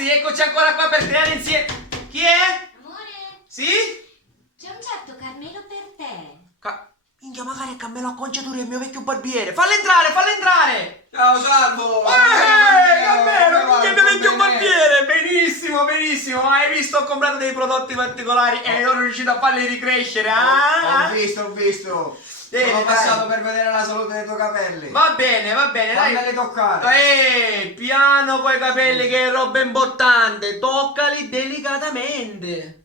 ragazzi, eccoci ancora qua per creare insieme. Chi è? Amore, Sì? c'è un certo Carmelo per te. Minchia, magari è Carmelo Acconciatore, il mio vecchio barbiere. Fallo entrare, fallo entrare. Ciao Salvo! Carmelo, minchia, il mio vecchio bene. barbiere. Benissimo, benissimo. Hai visto? Ho comprato dei prodotti particolari e sono riuscito a farli ricrescere. Ho visto. Bene, Sono dai. passato per vedere la salute dei tuoi capelli. Va bene, dai. Fammeli toccare. Piano coi capelli che è roba importante. Toccali delicatamente.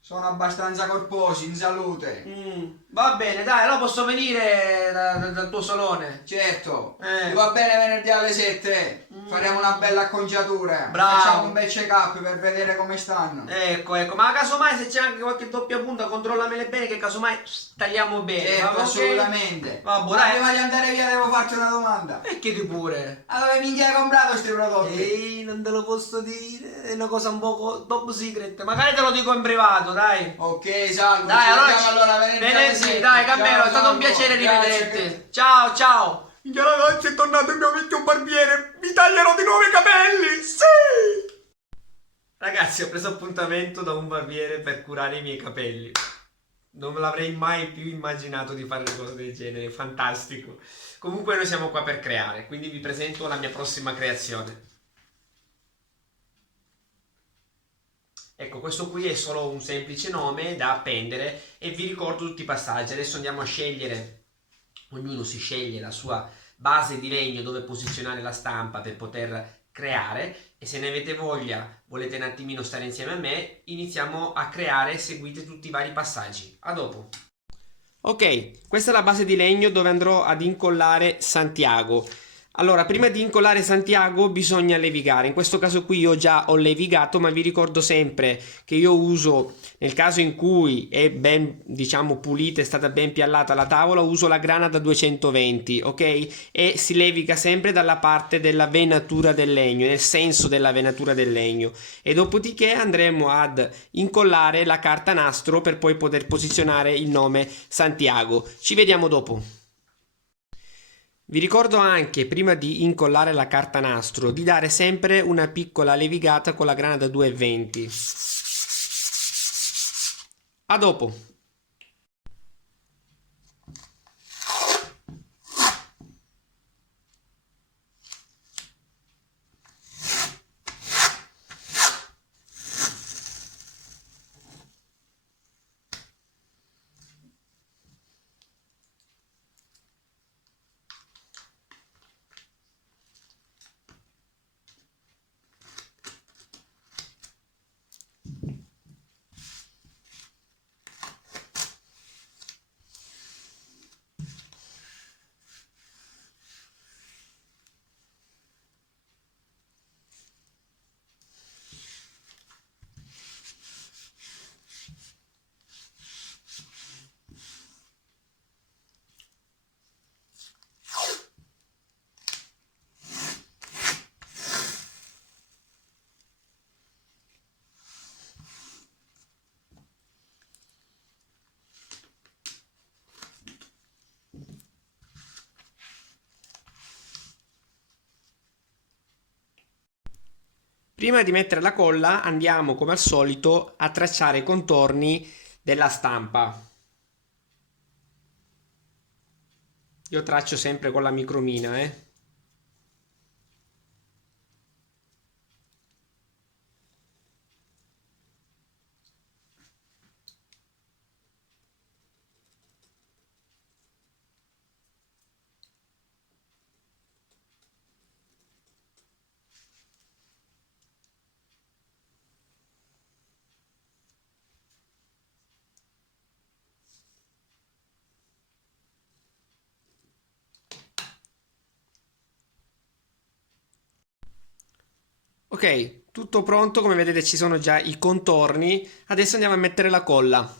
Sono abbastanza corposi, in salute. Va bene, dai, allora posso venire dal tuo salone. Certo. Eh. Ti va bene venerdì alle 7? Faremo una bella acconciatura. Bravo. Facciamo un bel check-up per vedere come stanno. Ecco, ma casomai se c'è anche qualche doppia punta, controllamele bene che casomai tagliamo bene. Certo, va, ok? assolutamente. Vabbè, Ma dai. prima di andare via devo farti una domanda. E chiedi pure. Ma dove minchia hai comprato questi prodotti? Ehi, non te lo posso dire, è una cosa un po' top secret. Magari te lo dico in privato, dai. Ok, Salvo. Dai, ci allora, vediamo allora venerdì alle venerdì, 7. dai, Carmelo, Ciao, è stato un Salvo. piacere Grazie, rivederti. Ciao, ciao. Minchia ragazzi, è tornato il mio vecchio barbiere. Mi taglierò di nuovo i capelli. Sì! Ragazzi, ho preso appuntamento da un barbiere per curare i miei capelli. Non me l'avrei mai più immaginato di fare una cosa del genere, fantastico. Comunque noi siamo qua per creare, quindi vi presento la mia prossima creazione. Ecco, questo qui è solo un semplice nome da appendere e vi ricordo tutti i passaggi. Adesso andiamo a scegliere, ognuno si sceglie la sua base di legno dove posizionare la stampa per poter creare, e se ne avete voglia, volete un attimino stare insieme a me, iniziamo a creare e seguite tutti i vari passaggi. A dopo. Ok, questa è la base di legno dove andrò ad incollare Santiago. Allora, prima di incollare Santiago bisogna levigare. In questo caso qui io già ho levigato, ma vi ricordo sempre che io uso, nel caso in cui è ben, diciamo, pulita, è stata ben piallata la tavola, uso la grana da 220, ok? E si leviga sempre dalla parte della venatura del legno, nel senso della venatura del legno. E dopodiché andremo ad incollare la carta nastro per poi poter posizionare il nome Santiago. Ci vediamo dopo. Vi ricordo anche, prima di incollare la carta nastro, di dare sempre una piccola levigata con la grana da 220. A dopo. Prima di mettere la colla andiamo come al solito a tracciare i contorni della stampa. Io traccio sempre con la micromina, Ok, tutto pronto, come vedete ci sono già i contorni, adesso andiamo a mettere la colla.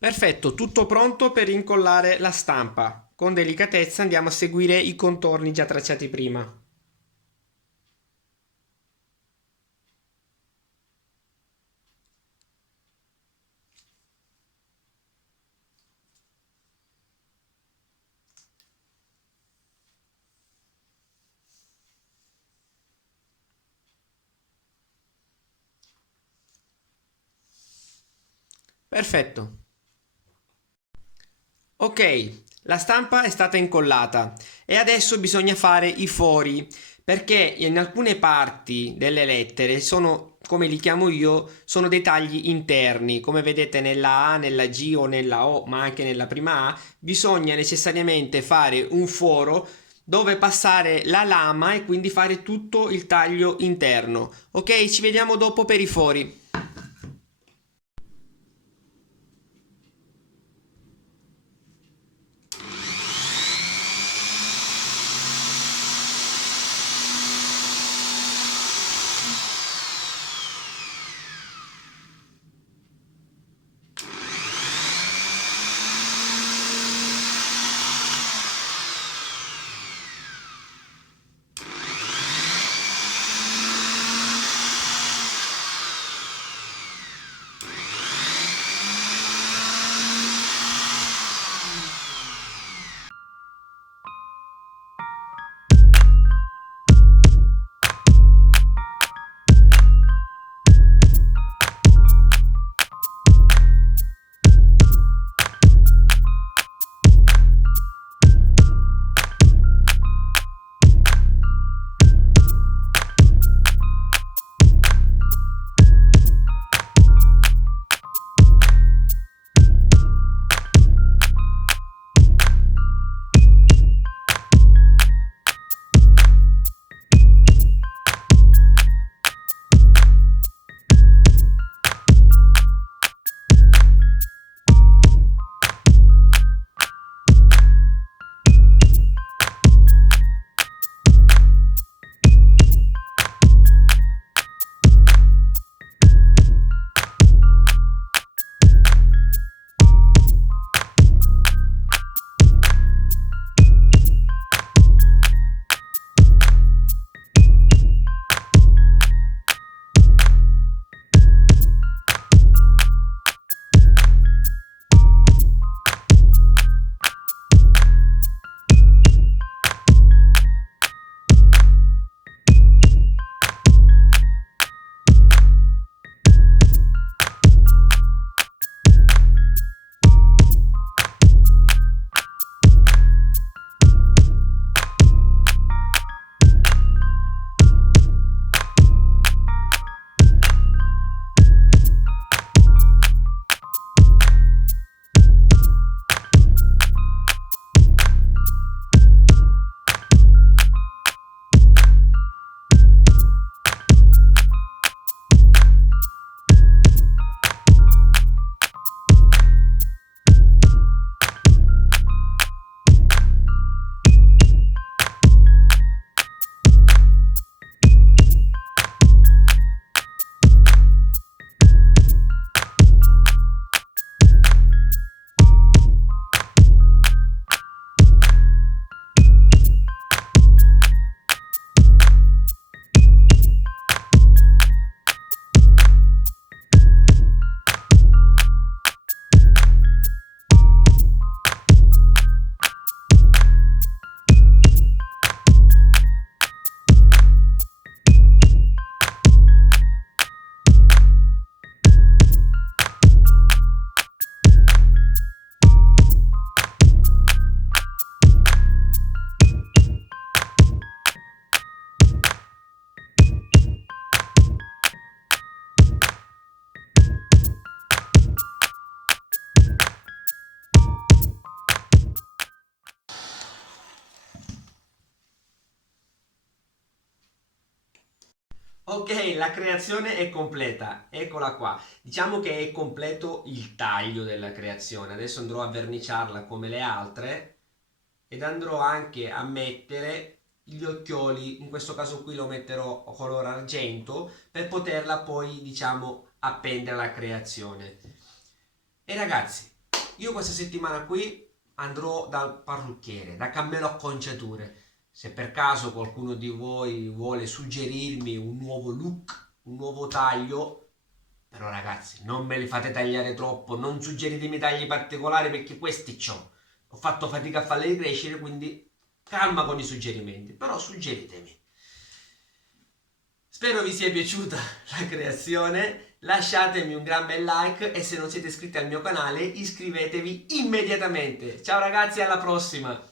Perfetto, tutto pronto per incollare la stampa. Con delicatezza andiamo a seguire i contorni già tracciati prima. Perfetto. Ok, la stampa è stata incollata e adesso bisogna fare i fori perché in alcune parti delle lettere sono, come li chiamo io, sono dei tagli interni, come vedete nella A, nella G o nella O, ma anche nella prima A, bisogna necessariamente fare un foro dove passare la lama e quindi fare tutto il taglio interno. Ok, ci vediamo dopo per i fori. Ok, la creazione è completa, eccola qua. Diciamo che è completo il taglio della creazione. Adesso andrò a verniciarla come le altre ed andrò anche a mettere gli occhioli, in questo caso qui lo metterò color argento per poterla poi, diciamo, appendere alla creazione. E ragazzi, Io questa settimana qui andrò dal parrucchiere, da Cammello Acconciature. Se per caso qualcuno di voi vuole suggerirmi un nuovo look, un nuovo taglio, però ragazzi, non me li fate tagliare troppo, non suggeritemi tagli particolari perché questi c'ho. Ho fatto fatica a farli crescere, quindi calma con i suggerimenti, però suggeritemi. Spero vi sia piaciuta la creazione, lasciatemi un gran bel like e se non siete iscritti al mio canale iscrivetevi immediatamente. Ciao ragazzi, alla prossima!